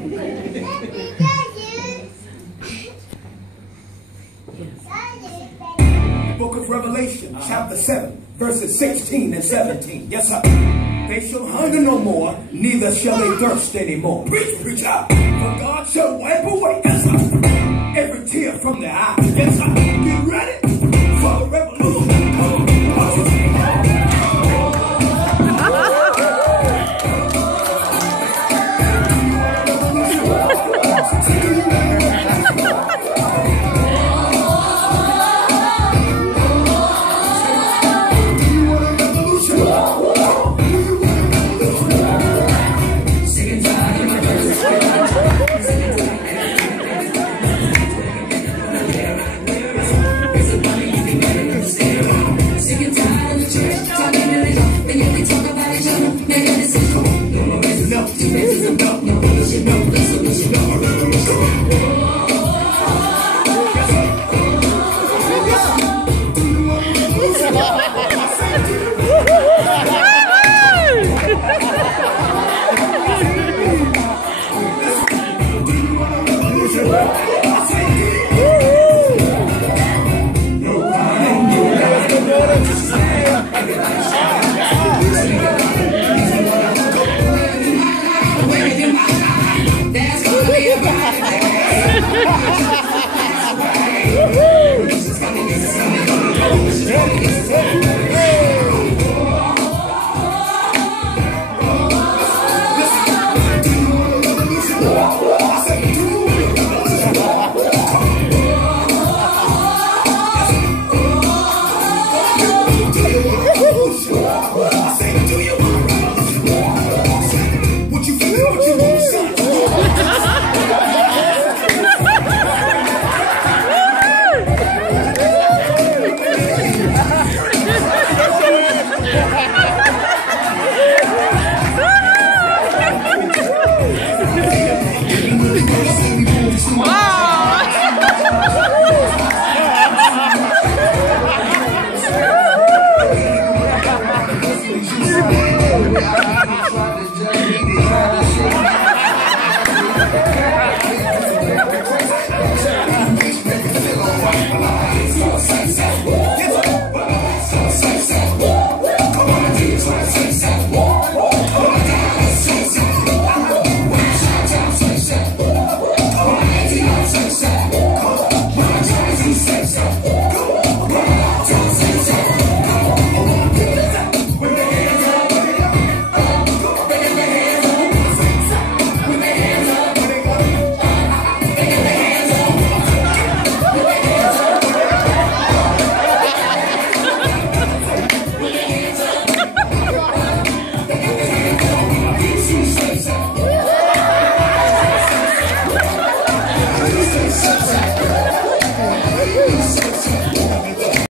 Book of Revelation, chapter 7, verses 16 and 17. Yes, sir. They shall hunger no more, neither shall they thirst anymore. Preach, preach out. For God shall wipe away, yes, sir, every tear from their eyes. Yes, sir. Get ready for the revolution. Yeah.